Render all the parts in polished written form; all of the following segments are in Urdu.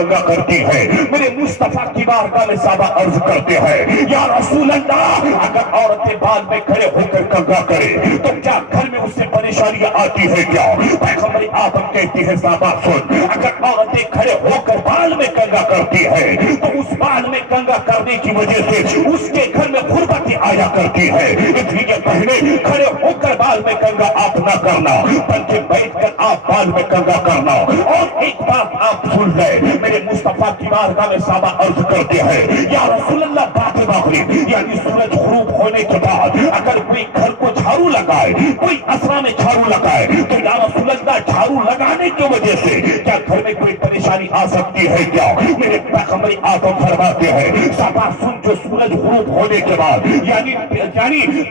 کرتی ہے. میرے مصطفیٰ کی بارگاہ میں صحابہ عرض کرتے ہیں یا رسول اللہ اگر عورتیں بال میں کھڑے ہو کر کنگا کرے تو کیا گھر میں اس سے پریشانیاں آتی ہے کیا؟ پیغمبر آدم کہتی ہے صحابہ سن، اگر عورتیں کھڑے ہو کر بال میں کنگا کرتی ہے تو اس بال میں کنگا کرنے کی وجہ سے اس کے گھر میں غربت آیا کرتی ہے. اس لیے بہنیں کھڑے ہو کر بال میں کنگا آپ نہ کرنا بلکہ بیٹھ کر آپ بال میں کنگا کرنا. اور ایک بات آپ سن لیں، میرے مصطفیٰ کی بارگاہ میں صحابہ عرض کرتے ہیں یا رسول اللہ بعد مغرب یعنی سورج غروب ہونے کے بعد اگر کوئی گھر کو جھاڑو لگائے، کوئی اسرا میں جھاڑو لگائے تو یا رسول اللہ جھاڑو لگانے کی وجہ سے کیا گھر میں کوئی پریشانی آ سکتی ہے کیا؟ میرے پیغمبر آدم فرماتے ہیں صحابہ سن، جو سورج غروب ہونے کے بعد یعنی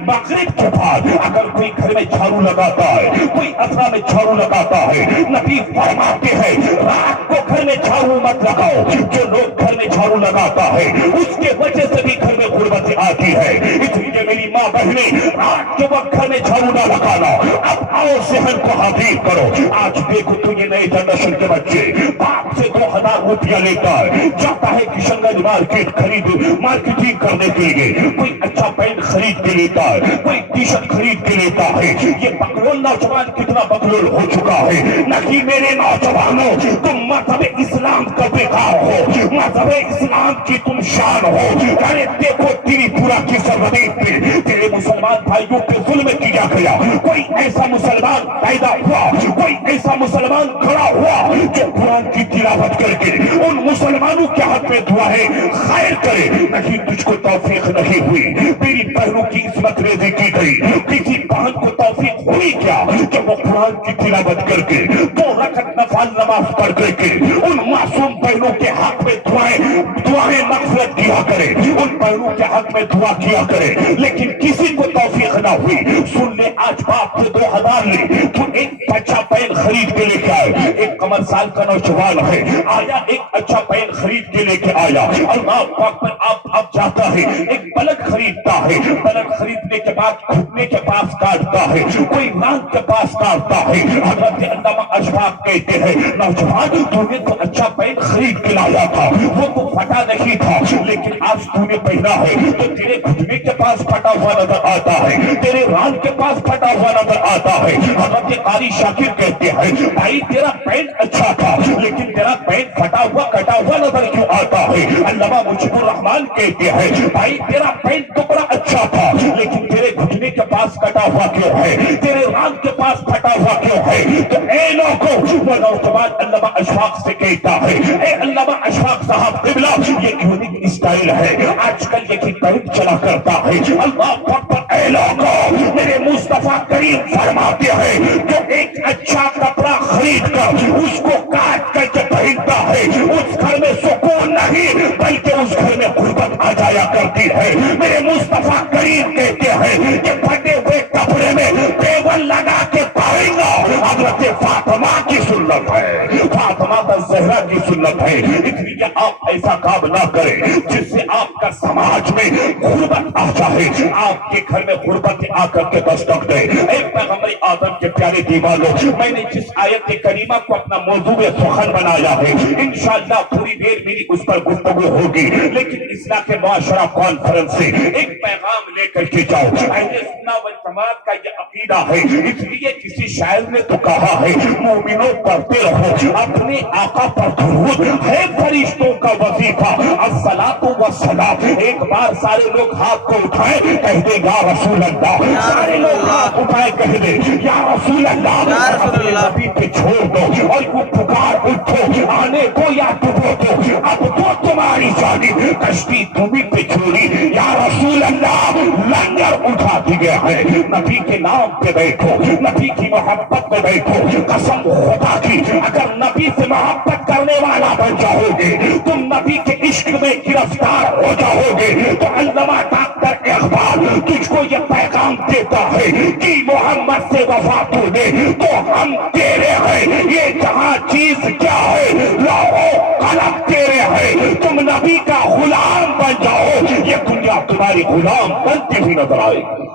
مغرب کے بعد اگر کوئی گھر میں جھاڑو لگاتا ہے، کوئی اسرا میں جھاڑو لگاتا ہے، نبی فرماتے ہیں رات کو گھر میں جھاڑو مت لگاؤ. جو لوگ گھر میں جھاڑو لگاتا ہے اس کے وجہ سے بھی گھر میں غربت آتی ہے. اس لیے میری ماں بہنیں رات کے وقت گھر میں جھاڑو نہ لگانا. اب آؤ ذہن کو حاضر کرو. آج دیکھو تو یہ نئے جنریشن کے بچے باپ سے 2000 روپیہ لیتا ہے، جاتا ہے کشن گنج مارکیٹنگ کرنے کے لیے، کوئی اچھا پینٹ خرید کے لیتا ہے، کوئی ٹی شرٹ خرید کے لیتا ہے. یہ بکلول نوجوان کتنا بکلول ہو چکا ہے. نہیں میرے نوجوانوں، تم مذہب اسلام کا بیکار ہو، مذہب اسلام کی تم شان ہو. ارے دیکھو تیری پورا کی سرزمین پہ تیرے مسلمان بھائیوں پہ ظلم کیا گیا. کوئی ایسا مسلمان پیدا ہوا، کوئی ایسا مسلمان کھڑا ہوا جو قرآن کی تلاوت کر کے ان مسلمانوں کے حق میں دعائیں خیر کرے. نہیں تجھ کو توفیق نہیں ہوئی. میری بہنوں کی عصمت ریزی کی گئی. کسی بہن کو توفیق ہوئی کیا کہ وہ قرآن کی تلاوت کر کے 2 رکعت نفل نماز پڑھ کر کے ان معصوم بہنوں کے حق میں دعائیں مغفرت کیا کرے، ان بہنوں کے حق میں دعا کیا کرے. لیکن کسی کو توفیق نہ ہوئی. سن لے آج باپ سے 2000 لے تو ایک اچھا پین خرید کے لے کے آئے. ایک کمر سال کا نوجوان ہے، آیا ایک اچھا پین خرید کے لے کے آیا. اللہ پاک پر آپ جاتا ہے، ایک پلک خریدتا ہے. پلک خریدنے کے بعد گھٹنے کے پاس کاٹتا ہے، کوئی ناک کے پاس کاٹتا ہے. حضرت علامہ اشفاق کہتے ہیں نوجوان تو نے تو اچھا پین خرید کے لایا تھا، وہ تو پھٹا نہیں تھا، لیکن آج تو نے پہنا ہے تو تیرے گھٹنے کے پاس پھٹا ہوا نظر آتا ہے، تیرے ران کے پاس پھٹا ہوا نظر آتا ہے. حضرت قاری شاکر کہتے ہیں بھائی تیرا پین اچھا تھا لیکن تیرا پین پھٹا ہوا کٹا ہوا نظر کیوں آتا ہے؟ علامہ مجیب الرحمان کہتے ہیں بھائی تیرا پین تو بڑا اچھا تھا لیکن تیرے گھٹنے کے پاس کٹا ہوا کیوں ہے، تیرے ران کے پاس پھٹا ہوا کیوں ہے؟ تو اے لوگوں، وہ نوجوان علامہ اشفاق سے کہتا ہے اے علامہ اشفاق صاحب قبلہ، یہ یونیک اسٹائل ہے، آج کل یہ پینٹ چلا کرتا ہے. اللہ اکبر. اے لوگوں، میرے مصطفیٰ کریم فرماتے ہیں جو ایک اچھا کپڑا خرید کر اس کو کاٹ کر کے پہنتا ہے اس گھر میں سکون نہیں بلکہ اس گھر میں غربت آ جایا کرتی ہے. میرے مصطفیٰ کریم کہتے ہیں کہ پھٹے ہوئے کپڑے میں ٹیبل لگا کے پائیں گا. حضرت فاطمہ کی سنت ہے، فاطمہ الزہرا کی سنت ہے. اس لیے آپ ایسا کام نہ کریں جس سے آپ کا سماج میں غربت آ جائے، آپ کے گھر میں غربت آ کر کے دستک دے. اے پیغمبر آدم کے پیارے دیوانوں، میں نے جس آیت کریمہ کو اپنا موضوع سخن بنایا ہے انشاءاللہ تھوڑی دیر میری اس پر گفتگو ہوگی، لیکن اصلاح کے معاشرہ کانفرنس سے ایک پیغام لے کر کے جاؤ. اہل سنت والجماعت کا یہ عقیدہ ہے. اس لیے کسی شاعر نے تو کہا ہے مومنوں پڑھتے رہو اپنے آقا پر درود، ہے فرشتوں کا وظیفہ الصلاۃ والسلام. ایک بار سارے لوگ ہاتھ کو اٹھائیں، کہہ دے یا رسول اللہ. سارے لوگ ہاتھ اٹھائے کہہ دے یا رسول اللہ. اپنے نبی پہ چھوڑ دو اور وہ پکار اٹھو آنے کو یا ڈبو دو، اب تو تمہاری جانی کشتی تمہیں پہ چھوڑی یا رسول اللہ. لنگر اٹھا دیے ہیں، نبی کے نام پہ بیٹھو، نبی کی محبت پہ بیٹھو. قسم خدا کی اگر نبی سے محبت کرنے والا بن جاؤ گے، تم نبی کے عشق میں گرفتار ہو جاؤ گے. تو علامہ ڈاکٹر اقبال تجھ کو یہ پیغام دیتا ہے کہ محمد سے وفا تو دے تو ہم تیرے ہیں. یہ جہاں چیز کیا ہے لوہو قلم تیرے ہیں. تم نبی کا غلام بن جاؤ، یہ دنیا تمہاری غلام بنتی ہوئی نظر آئے گی.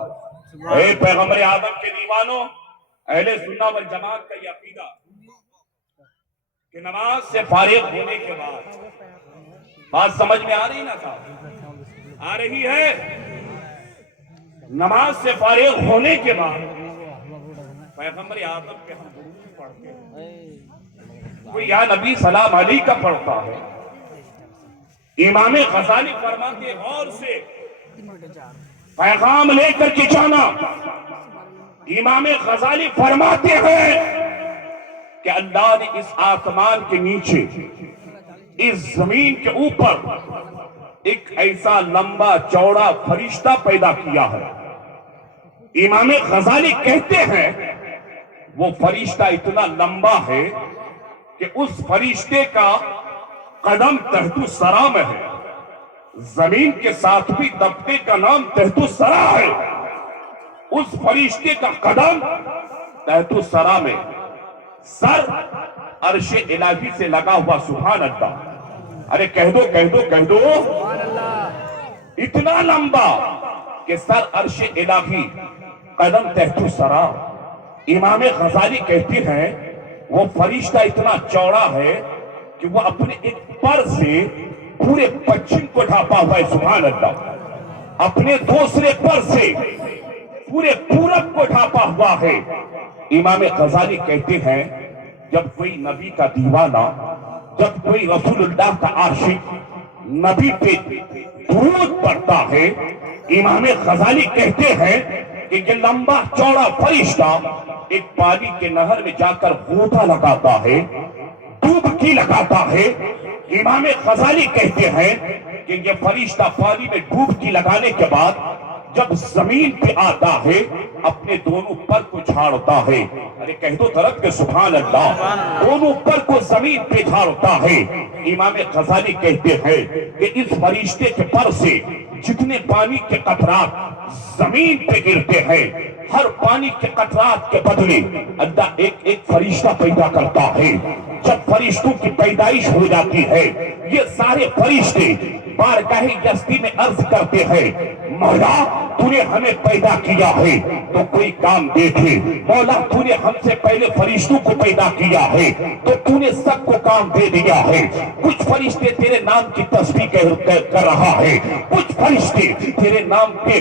اے پیغمبر آدم کے دیوانوں، اہل سنت والجماعت کا یہ عقیدہ کہ نماز سے فارغ ہونے کے بعد، بات سمجھ میں آ رہی نا صاحب؟ آ رہی ہے؟ نماز سے فارغ ہونے کے بعد پیغمبر اعظم کے ہم درود پڑھتے ہیں، کوئی یا نبی سلام علیہ کا پڑھتا ہے۔ امام غزالی فرماتے غور سے پیغام لے کر کے جانا۔ امام غزالی فرماتے ہیں کہ اللہ نے اس آسمان کے نیچے، اس زمین کے اوپر ایک ایسا لمبا چوڑا فرشتہ پیدا کیا ہے۔ امام غزالی کہتے ہیں وہ فرشتہ اتنا لمبا ہے کہ اس فرشتے کا قدم تحت الثری میں ہے۔ زمین کے ساتویں طبقے کا نام تحت الثری ہے، اس فرشتے کا قدم تحت الثری میں، سر عرش الہی سے لگا ہوا۔ سبحان اللہ! ارے کہہ دو کہہ دو کہہ دو، اتنا لمبا کہ سر عرش الہی، قدم تحت الثری۔ امام غزالی کہتے ہیں وہ فرشتہ اتنا چوڑا ہے کہ وہ اپنے ایک پر سے پورے پچھم کو ڈھانپا ہوا ہے۔ سبحان اللہ! اپنے دوسرے پر سے پورے پورب کو ڈھانپا ہوا ہے۔ امام غزالی کہتے ہیں جب کوئی نبی کا دیوانہ، جب کوئی رسول اللہ کا عاشق نبی پہ درود پڑھتا ہے، امام غزالی کہتے ہیں کہ یہ لمبا چوڑا فرشتہ ایک پانی کے نہر میں جا کر غوطہ لگاتا ہے، ڈوبکی لگاتا ہے۔ امام غزالی کہتے ہیں کہ یہ فرشتہ پانی میں ڈوبکی لگانے کے بعد جب زمین پہ آتا ہے اپنے دونوں پر کو جھاڑتا ہے۔ ارے کہہ دو طرف کہ سبحان اللہ! دونوں پر کو زمین پہ جھاڑتا ہے۔ امام غزالی کہتے ہیں کہ اس فرشتے کے پر سے جتنے پانی کے قطرات زمین پہ گرتے ہیں، ہر پانی کے قطرات کے بدلے اللہ ایک ایک فرشتہ پیدا کرتا ہے۔ جب فرشتوں کی پیدائش ہو جاتی ہے، یہ سارے فرشتے بارگاہ یزدی میں عرض کرتے ہیں مولا تو نے ہمیں پیدا کیا ہے تو کوئی کام دے دے، مولا تو نے ہم سے پہلے فرشتوں کو پیدا کیا ہے تو تو نے سب کو کام دے دیا ہے۔ کچھ فرشتے تیرے نام کی تسبیح کر رہا ہے، کچھ فرشتے تیرے نام پہ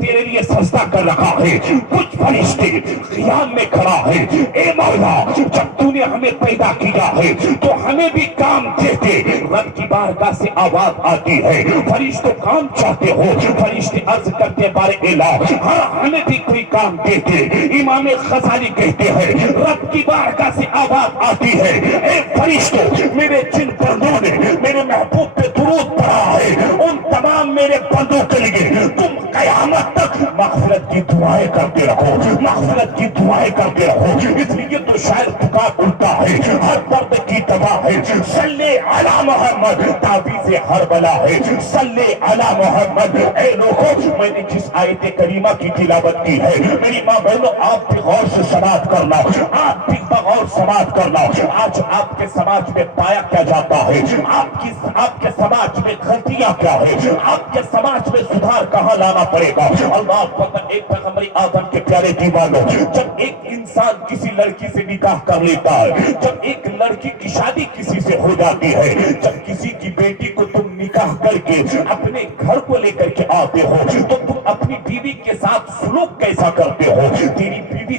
تیرے لیے سجدہ کر رہا ہے، کچھ فرشتے قیام میں کھڑا ہے۔ اے مولا جب تو نے ہمیں پیدا کیا ہے تو ہمیں بھی کام دے دے۔ رب کی بارگاہ سے آواز آتی ہے فرشتوں کام چاہتے ہو؟ فرشتے عرض کرتے بارے الہ ہاں ہمیں بھی کوئی کام دے دے۔ امام غزالی کہتے ہیں رب کی بارگاہ سے آواز آتی ہے اے فرشتوں، میرے جن بندوں نے میرے محبوب پہ درود پڑھا ہے ان تمام میرے بندوں کے لیے تم قیامت تک مغفرت کی دعائیں کرتے رہو، مغفرت کی دعائیں کرتے رہو۔ اس لیے تو شاید پکار اٹھتا ہے ہر درد کی دوا ہے، صلی علی محمد تعویذ ہر بلا ہے، صلی علی محمد۔ اے لوگوں میں نے جس آیت کریمہ کی تلاوت کی ہے میری ماں بہنوں آپ بھی غور سے سماعت کرنا، آپ بھی بغور سماعت کرنا۔ آج آپ کے سماج میں پایا کیا جاتا ہے، آپ کے سماج میں غلطیاں کیا ہے، آپ کے سماج میں سدھار کہاں لانا پڑے گا؟ اللہ اکبر! ایک پیغمبر اعظم کے پیارے دیوانوں، جب ایک انسان کسی لڑکی سے نکاح کر لیتا ہے، جب ایک لڑکی کی شادی کسی سے ہو جاتی ہے، جب کسی کی بیٹی کو تم نکاح کر کے اپنے گھر کو لے کر کے آتے ہو تو تم اپنی بیوی کے ساتھ سلوک کیسا کرتے ہو؟ تیری بیوی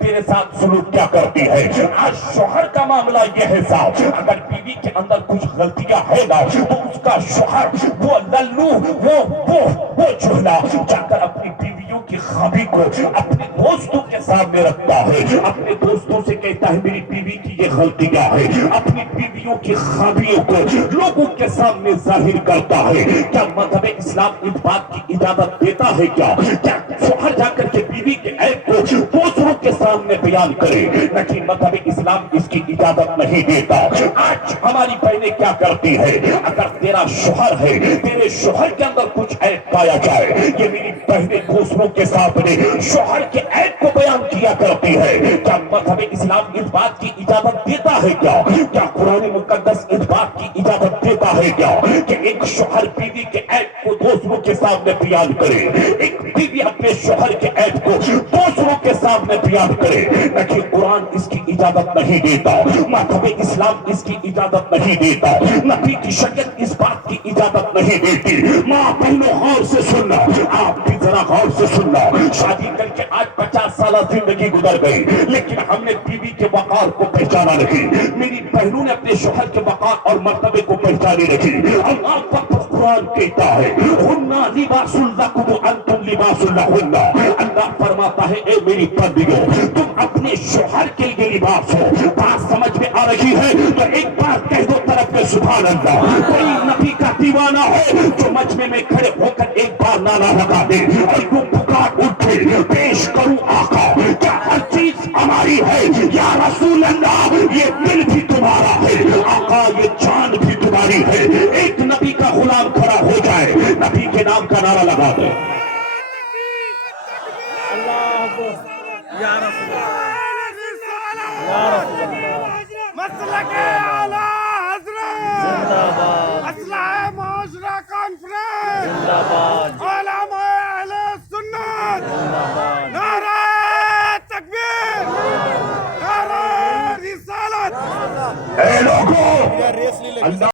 تیرے ساتھ سلوک کیا کرتی ہے؟ آج شوہر کا معاملہ یہ ہے صاحب، اگر بیوی کے اندر کچھ غلطیاں ہے نا تو اس کا شوہر وہ للو وہ چہلا جا کر اپنی بیویوں کی خامی کو اپنے دوستوں کے سامنے رکھتا ہے، اپنے دوستوں سے کہتا ہے میری بیوی کی یہ غلطیاں ہے، اپنی بیویوں کی خامیوں کو لوگوں کے سامنے ظاہر کرتا ہے۔ کیا مذہب اسلام اس بات کی اجازت دیتا ہے؟ کیا شوہر جا کر کے بیوی کے عیب کو دوسروں کے سامنے بیان کرے؟ لیکن مذہب اسلام اس کی اجازت نہیں دیتا۔ آج ہماری بہنیں کیا کرتی ہے، اگر تیرا شوہر ہے تیرے شوہر کے اندر کچھ عیب پایا جائے، یہ میری بہنیں دوسروں کے سامنے شوہر کے عیب کو بیان کیا کرتی ہے۔ کیا مذہب اسلام اس بات کی اجازت دیتا ہے؟ کیا قرآن مقدس اس بات کی اجازت دیتا ہے کہ ایک شوہر بیوی کے عیب کو دوسروں کے سامنے بیان کرے، ایک بیوی اپنے شوہر کے عیب کو دوسروں کے سامنے بیان کرے، لیکن قرآن اس کی اجازت نہیں دیتا، مذہب اسلام اس کی اجازت نہیں دیتا، نبی کی شریعت اس بات کی اجازت نہیں دیتی۔ ماں بہنوں غور سے سننا، آپ بھی ذرا غور سے سننا، شادی کر کے آج 50 سالہ زندگی گزر گئی لیکن ہم نے بیوی کے وقار کو پہچانا نہیں، میری بہنوں نے اپنے شوہر کے وقار اور مرتبے کو پہچانے نہیں۔ اللہ کا قرآن کہتا ہے ہننا لباس لکم وانتم لباس لہن، اللہ فرماتا ہے اے میری بندیوں تم اپنے شوہر کے لیے لباس ہو۔ بات سمجھ میں آ رہی ہے تو ایک بار کہہ دو طرف میں سبحان اللہ۔ کوئی نبی کا دیوانہ ہے جو مجمع میں کھڑے ہو کر ایک بار نعرہ لگا دے اور یوں پکار اٹھے پیش کروں آقا کیا ہر چیز ہماری ہے، یا رسول اللہ یہ دل بھی تمہارا ہے، آقا یہ جان بھی تمہاری ہے۔ ایک نبی کا غلام کھڑا ہو جائے، نبی کے نام کا نعرہ لگا دے۔ مسلک اعلی حضرت اصلاح معاشرہ کانفرنس علماء اہل سنت نعرہ تکبیر نعرہ رسالت۔ اے لوگوں اللہ